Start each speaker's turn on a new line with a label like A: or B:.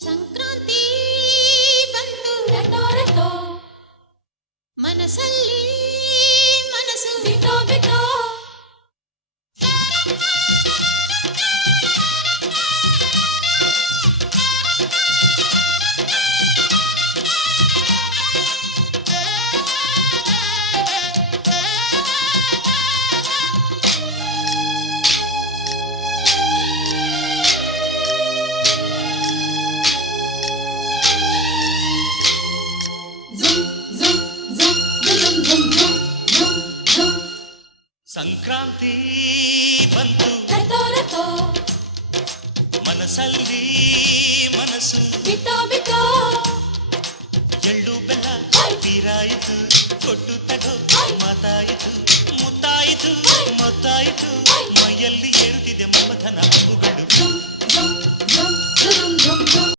A: ಸಂಕ್ರಾಂತಿ ಬಂತು ಮನಸ್ಸಲ್ಲಿ ಮನಸ್ಸು ಬಿಟ್ಟೋ ಬಿಟ್ಟೋ
B: ಸಂಕ್ರಾಂತಿ ಬಂತು ಮನಸ್ಸಲ್ಲಿ ಮನಸ್ಸು
A: ಬಿತ್ತೋ ಬಿತ್ತೋ ಎಳ್ಳು ಬೆಲ್ಲ ಬೀರಾಯಿತು